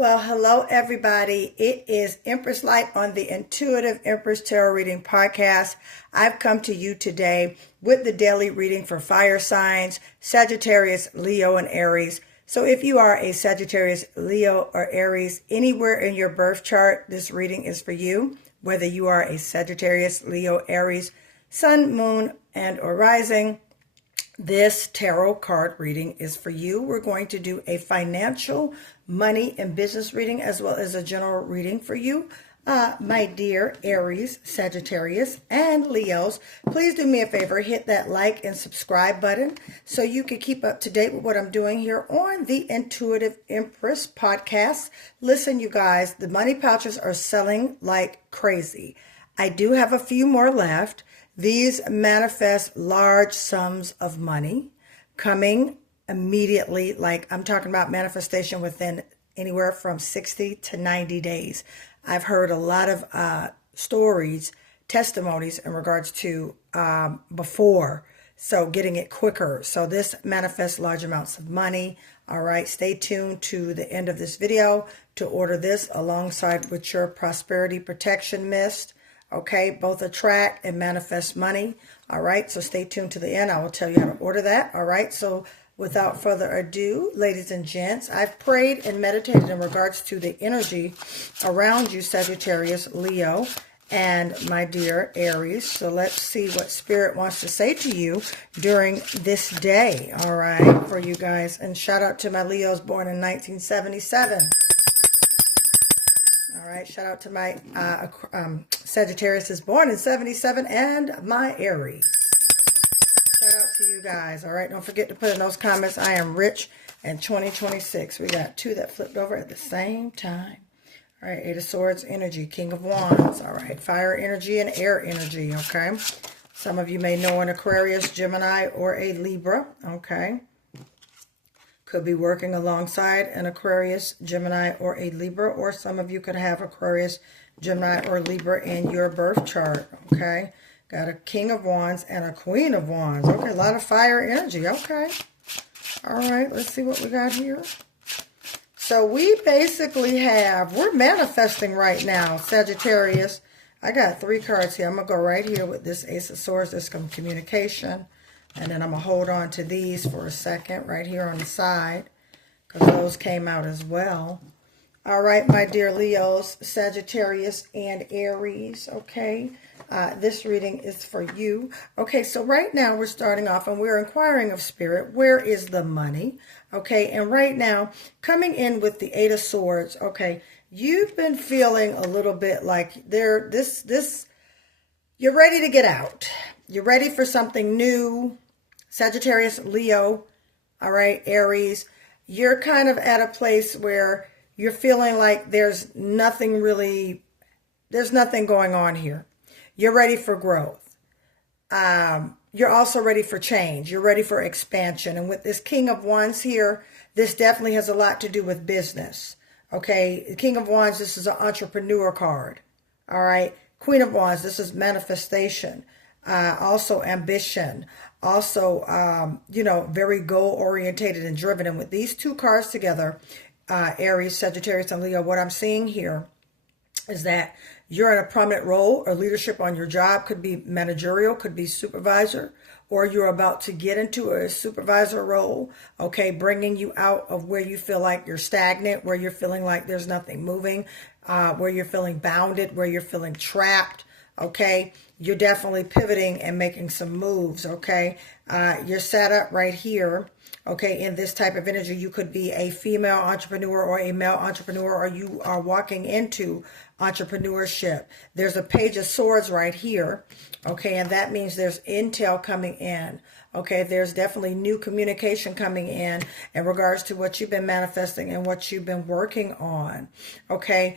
Well, hello, everybody. It is Empress Light on the Intuitive Empress Tarot Reading Podcast. I've come to you today with the daily reading for fire signs, Sagittarius, Leo, and Aries. So if you are a Sagittarius, Leo, or Aries, anywhere in your birth chart, this reading is for you. Whether you are a Sagittarius, Leo, Aries, Sun, Moon, and or Rising, this tarot card reading is for you. We're going to do a financial, money, and business reading as well as a general reading for you. My dear Aries, Sagittarius, and Leos, please do me a favor, hit that like and subscribe button so you can keep up to date with what I'm doing here on the Intuitive Empress podcast. Listen, you guys, the money pouches are selling like crazy. I do have a few more left. These manifest large sums of money coming immediately. Like I'm talking about manifestation within anywhere from 60 to 90 days. I've heard a lot of stories, testimonies in regards to before. So getting it quicker. So this manifests large amounts of money. All right. Stay tuned to the end of this video to order this alongside with your prosperity protection mist. Okay, both attract and manifest money. All right, so stay tuned to the end. I will tell you how to order that. All right, so without further ado, ladies and gents, I've prayed and meditated in regards to the energy around you, Sagittarius, Leo, and my dear Aries. So let's see what Spirit wants to say to you during this day. All right, for you guys. And shout out to my Leos born in 1977. All right, shout out to my Sagittarius is born in 77 and my Aries. Shout out to you guys. All right, don't forget to put in those comments, I am rich in 2026. We got two that flipped over at the same time. All right, Eight of Swords energy, King of Wands. All right, fire energy and air energy, okay? Some of you may know an Aquarius, Gemini, or a Libra, okay? Could be working alongside an Aquarius, Gemini, or a Libra, or some of you could have Aquarius, Gemini, or Libra in your birth chart, okay? Got a King of Wands and a Queen of Wands. Okay, a lot of fire energy, okay. All right, let's see what we got here. So we basically have, we're manifesting right now, Sagittarius. I got three cards here. I'm going to go right here with this Ace of Swords. This comes communication. And then I'm going to hold on to these for a second right here on the side because those came out as well. All right, my dear Leos, Sagittarius, and Aries, okay? This reading is for you. Okay, so right now we're starting off and we're inquiring of Spirit, where is the money? Okay, and right now, coming in with the Eight of Swords, okay, you've been feeling a little bit like you're ready to get out. You're ready for something new. Sagittarius, Leo, all right, Aries. You're kind of at a place where you're feeling like there's nothing going on here. You're ready for growth. You're also ready for change. You're ready for expansion. And with this King of Wands here, this definitely has a lot to do with business. Okay, King of Wands, this is an entrepreneur card. All right, Queen of Wands, this is manifestation. Also ambition, also, very goal-orientated and driven. And with these two cards together, Aries, Sagittarius, and Leo, what I'm seeing here is that you're in a prominent role or leadership on your job. Could be managerial, could be supervisor, or you're about to get into a supervisor role, okay, bringing you out of where you feel like you're stagnant, where you're feeling like there's nothing moving, where you're feeling bounded, where you're feeling trapped. Okay, you're definitely pivoting and making some moves, okay? You're set up right here, okay, in this type of energy. You could be a female entrepreneur or a male entrepreneur, or you are walking into entrepreneurship. There's a Page of Swords right here, okay, and that means there's intel coming in, okay? There's definitely new communication coming in regards to what you've been manifesting and what you've been working on, okay?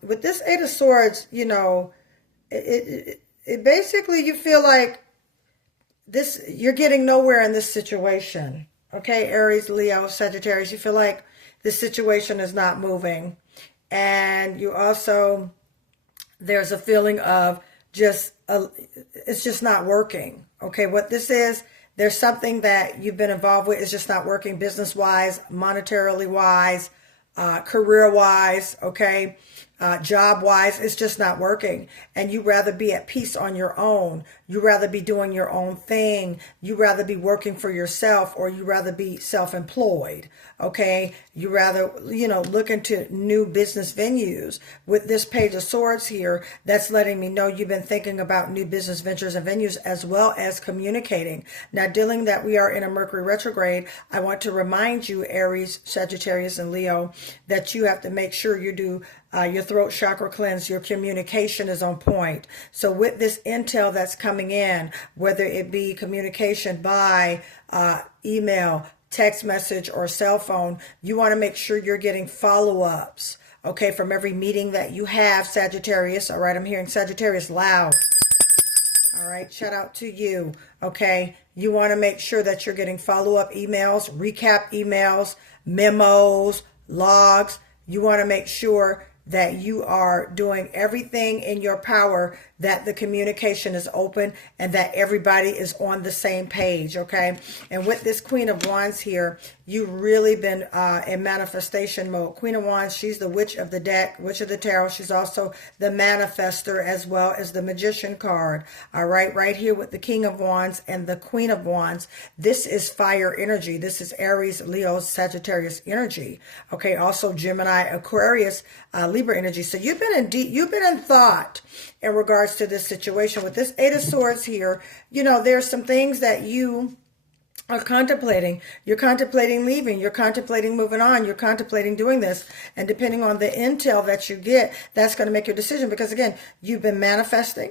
With this Eight of Swords, it basically, you feel like you're getting nowhere in this situation. Okay, Aries, Leo, Sagittarius, you feel like this situation is not moving. And you also, there's a feeling of it's just not working. Okay, what this is, there's something that you've been involved with, it's just not working business-wise, monetarily-wise, career-wise, okay? Job-wise, it's just not working. And you rather be at peace on your own. You rather be doing your own thing. You rather be working for yourself, or you rather be self-employed, okay? You rather, look into new business venues. With this Page of Swords here, that's letting me know you've been thinking about new business ventures and venues, as well as communicating. Now, dealing that we are in a Mercury retrograde, I want to remind you, Aries, Sagittarius, and Leo, that you have to make sure you do your throat chakra cleanse. Your communication is on point. So with this intel that's coming in, whether it be communication by email, text message, or cell phone, you want to make sure you're getting follow-ups, okay, from every meeting that you have, Sagittarius. All right, I'm hearing Sagittarius loud. All right, shout out to you, okay? You want to make sure that you're getting follow-up emails, recap emails, memos, logs. You want to make sure that you are doing everything in your power, that the communication is open and that everybody is on the same page, okay? And with this Queen of Wands here, you've really been in manifestation mode. Queen of Wands, she's the witch of the deck, witch of the tarot. She's also the manifestor as well as the magician card. All right, right here with the King of Wands and the Queen of Wands, this is fire energy. This is Aries, Leo, Sagittarius energy. Okay, also Gemini, Aquarius, Libra energy. So you've been in thought in regards to this situation. With this Eight of Swords here, there's some things that you are contemplating. You're contemplating leaving. You're contemplating moving on. You're contemplating doing this. And depending on the intel that you get, that's going to make your decision. Because again, you've been manifesting,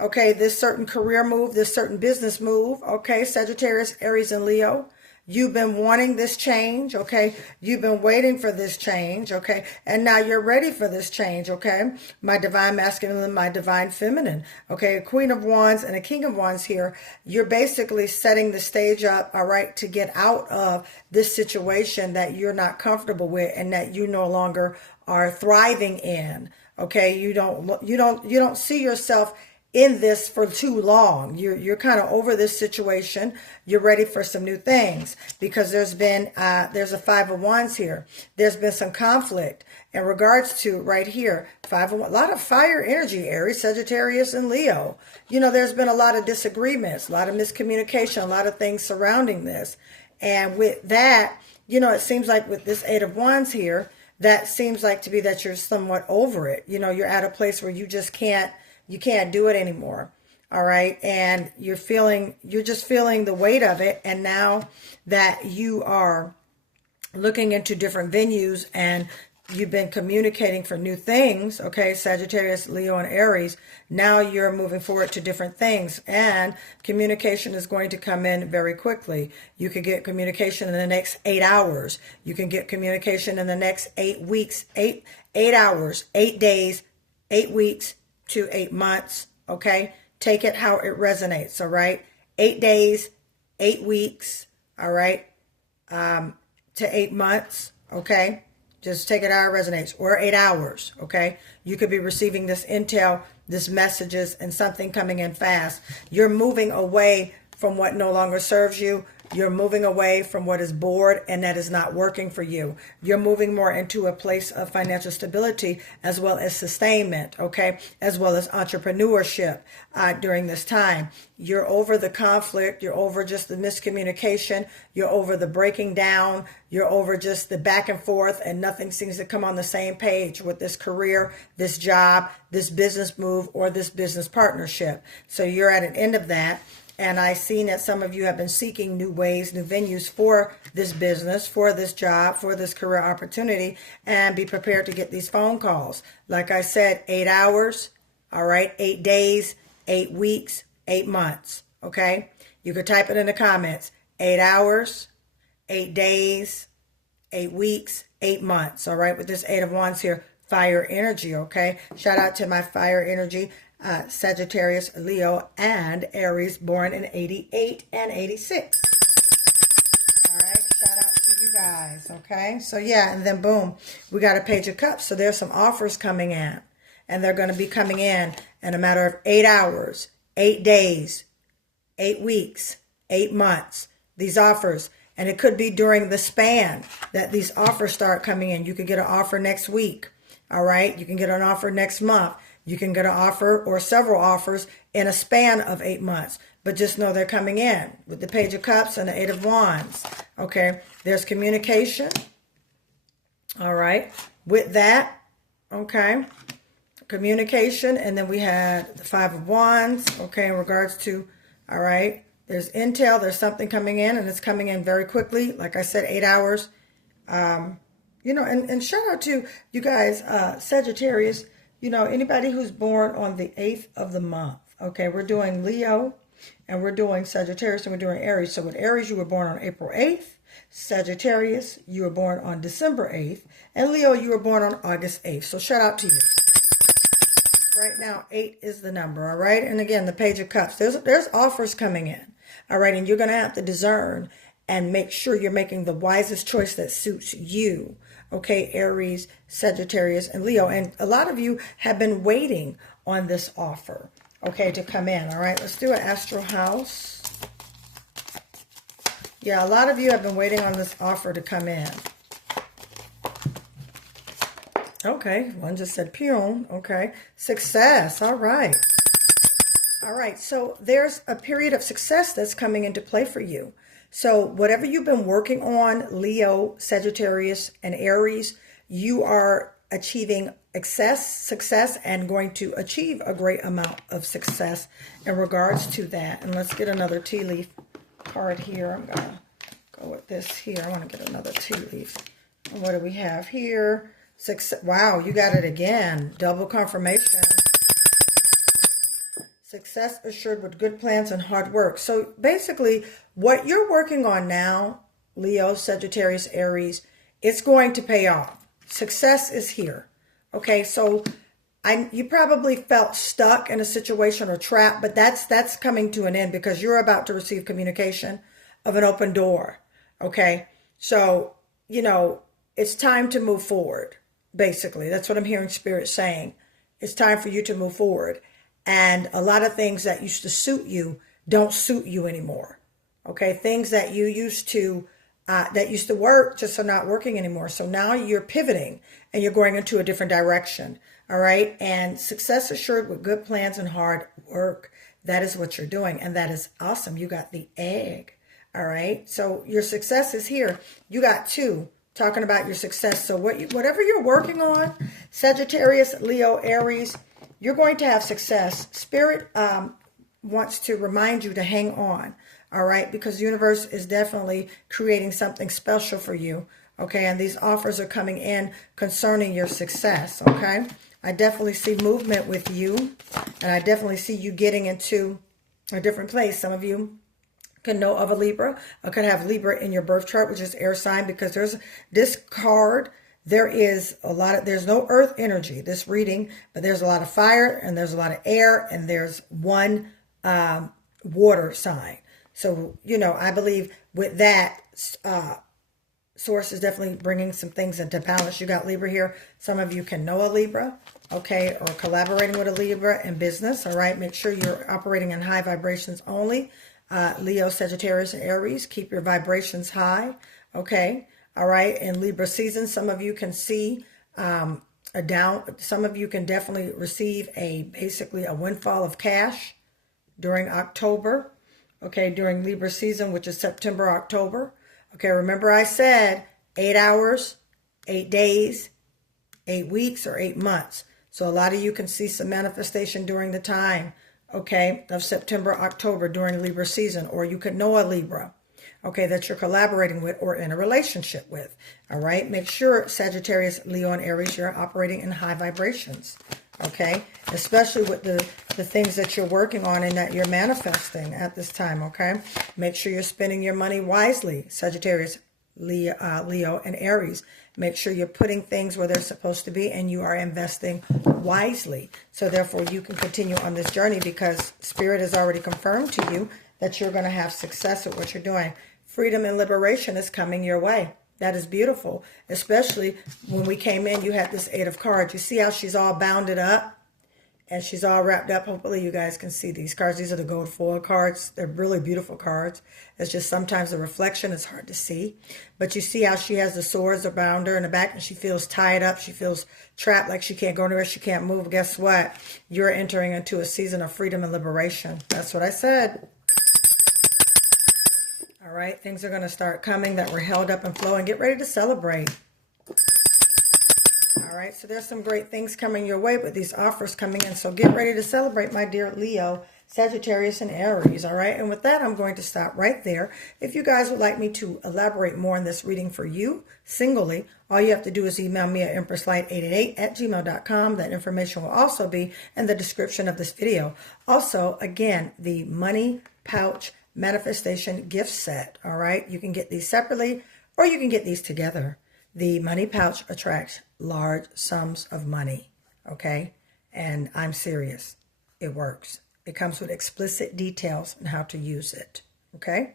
okay, this certain career move, this certain business move, okay, Sagittarius, Aries, and Leo. You've been wanting this change, okay? You've been waiting for this change, okay? And now you're ready for this change, okay? My divine masculine and my divine feminine, okay? A Queen of Wands and a King of Wands here. You're basically setting the stage up, all right, to get out of this situation that you're not comfortable with and that you no longer are thriving in, okay? You don't see yourself in this for too long. You're kind of over this situation. You're ready for some new things because there's a Five of Wands here. There's been some conflict in regards to right here. Five of Wands, a lot of fire energy, Aries, Sagittarius, and Leo. There's been a lot of disagreements, a lot of miscommunication, a lot of things surrounding this. And with that, it seems like with this Eight of Wands here, that seems like to be that you're somewhat over it. You're at a place where you can't do it anymore. All right. And you're just feeling the weight of it. And now that you are looking into different venues and you've been communicating for new things, okay, Sagittarius, Leo, and Aries, now you're moving forward to different things. And communication is going to come in very quickly. You could get communication in the next 8 hours. You can get communication in the next 8 weeks, 8 hours, 8 days, 8 weeks, to 8 months, okay? Take it how it resonates, all right? 8 days, 8 weeks, all right? To 8 months, okay? Just take it how it resonates, or 8 hours, okay? You could be receiving this intel, this messages, and something coming in fast. You're moving away from what no longer serves you. You're moving away from what is bored and that is not working for you. You're moving more into a place of financial stability as well as sustainment, okay, as well as entrepreneurship during this time. You're over the conflict. You're over just the miscommunication. You're over the breaking down. You're over just the back and forth, and nothing seems to come on the same page with this career, this job, this business move, or this business partnership. So you're at an end of that. And I've seen that some of you have been seeking new ways, new venues for this business, for this job, for this career opportunity, and be prepared to get these phone calls. Like I said, 8 hours, all right, 8 days, 8 weeks, 8 months, okay? You could type it in the comments. 8 hours, 8 days, 8 weeks, 8 months, all right? With this Eight of Wands here, fire energy, okay? Shout out to my fire energy. Sagittarius, Leo, and Aries, born in 88 and 86. All right, shout out to you guys, okay? So yeah, and then boom, we got a Page of Cups. So there's some offers coming in, and they're going to be coming in a matter of 8 hours, 8 days, 8 weeks, 8 months. These offers, And it could be during the span that these offers start coming in. You could get an offer next week. All right. You can get an offer next month. You can get an offer or several offers in a span of 8 months. But just know they're coming in with the Page of Cups and the Eight of Wands. Okay. There's communication. All right. With that. Okay. Communication. And then we had the Five of Wands. Okay. In regards to, all right. There's intel. There's something coming in, and it's coming in very quickly. Like I said, 8 hours. You know, and shout out to you guys, Sagittarius, you know, anybody who's born on the 8th of the month. Okay, we're doing Leo, and we're doing Sagittarius, and we're doing Aries. So with Aries, you were born on April 8th. Sagittarius, you were born on December 8th. And Leo, you were born on August 8th. So shout out to you. Right now, 8 is the number, all right? And again, the Page of Cups. There's offers coming in, all right? And you're going to have to discern and make sure you're making the wisest choice that suits you. Okay, Aries, Sagittarius, and Leo. And a lot of you have been waiting on this offer, okay, to come in. All right, let's do an astral house. Yeah, a lot of you have been waiting on this offer to come in. Okay, one just said pew. Okay, success. All right. All right, so there's a period of success that's coming into play for you. So whatever you've been working on, Leo, Sagittarius, and Aries, you are achieving success and going to achieve a great amount of success in regards to that. And let's get another tea leaf card here. I'm going to go with this here. I want to get another tea leaf. And what do we have here? Success. Wow, you got it again. Double confirmation. Success assured with good plans and hard work. So basically, what you're working on now, Leo, Sagittarius, Aries, it's going to pay off. Success is here. Okay, so you probably felt stuck in a situation or trapped, but that's coming to an end because you're about to receive communication of an open door. Okay, so, you know, it's time to move forward, basically. That's what I'm hearing Spirit saying. It's time for you to move forward. And a lot of things that used to suit you don't suit you anymore. Okay, things that you used to work just are not working anymore. So now you're pivoting and you're going into a different direction. All right, and success assured with good plans and hard work. That is what you're doing, and that is awesome. You got the egg. All right, so your success is here. You got 2 talking about your success. So whatever you're working on, Sagittarius, Leo, Aries, you're going to have success. Spirit wants to remind you to hang on, all right? Because the universe is definitely creating something special for you, okay? And these offers are coming in concerning your success, okay? I definitely see movement with you, and I definitely see you getting into a different place. Some of you can know of a Libra, or could have Libra in your birth chart, which is air sign, because there's this card. There's no earth energy, this reading, but there's a lot of fire and there's a lot of air and there's one water sign. So, you know, I believe with that, Source is definitely bringing some things into balance. You got Libra here. Some of you can know a Libra, okay, or collaborating with a Libra in business, all right? Make sure you're operating in high vibrations only. Leo, Sagittarius, and Aries, keep your vibrations high, okay? All right, in Libra season, some of you can see some of you can definitely receive basically a windfall of cash during October, okay, during Libra season, which is September, October. Okay, remember I said 8 hours, 8 days, 8 weeks, or 8 months. So a lot of you can see some manifestation during the time, okay, of September, October during Libra season, or you could know a Libra, okay, that you're collaborating with or in a relationship with, all right? Make sure, Sagittarius, Leo, and Aries, you're operating in high vibrations, okay? Especially with the things that you're working on and that you're manifesting at this time, okay? Make sure you're spending your money wisely, Sagittarius, Leo, and Aries. Make sure you're putting things where they're supposed to be and you are investing wisely. So therefore, you can continue on this journey because Spirit has already confirmed to you that you're going to have success at what you're doing. Freedom and liberation is coming your way. That is beautiful. Especially when we came in, you had this 8 of Cards. You see how she's all bounded up and she's all wrapped up. Hopefully you guys can see these cards. These are the gold foil cards. They're really beautiful cards. It's just sometimes the reflection is hard to see. But you see how she has the swords around her in the back, and she feels tied up. She feels trapped, like she can't go anywhere. She can't move. Guess what? You're entering into a season of freedom and liberation. That's what I said. All right, things are going to start coming that were held up and flowing. Get ready to celebrate. All right, so there's some great things coming your way with these offers coming in. So get ready to celebrate, my dear Leo, Sagittarius, and Aries. All right, and with that, I'm going to stop right there. If you guys would like me to elaborate more on this reading for you singly, all you have to do is email me at empresslight888@gmail.com. That information will also be in the description of this video. Also, again, the money pouch manifestation gift set. All right, you can get these separately or you can get these together. The money pouch attracts large sums of money, okay? And I'm serious. It works. It comes with explicit details on how to use it, okay?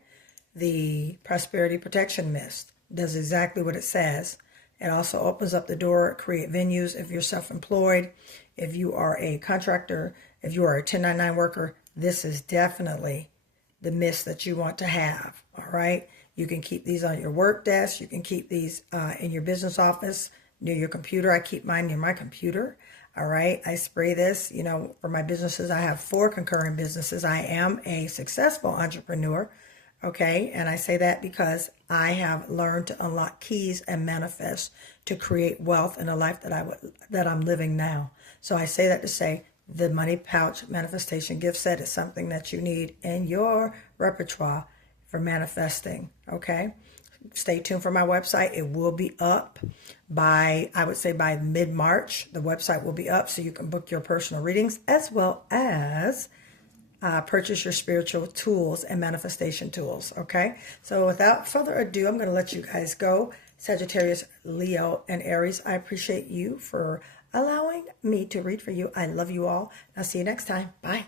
The prosperity protection mist does exactly what it says. It also opens up the door, create venues if you're self-employed, if you are a contractor, if you are a 1099 worker. This is definitely the mist that you want to have, all right? You can keep these on your work desk. You can keep these in your business office, near your computer. I keep mine near my computer, all right? I spray this, you know, for my businesses. I have 4 concurrent businesses. I am a successful entrepreneur, okay? And I say that because I have learned to unlock keys and manifest to create wealth in a life that I'm living now. So I say that to say the money pouch manifestation gift set is something that you need in your repertoire for manifesting, okay? Stay tuned for my website. It will be up by, I would say, by mid-March. The website will be up so you can book your personal readings as well as purchase your spiritual tools and manifestation tools, okay? So without further ado, I'm going to let you guys go. Sagittarius, Leo, and Aries, I appreciate you for allowing me to read for you. I love you all. I'll see you next time. Bye.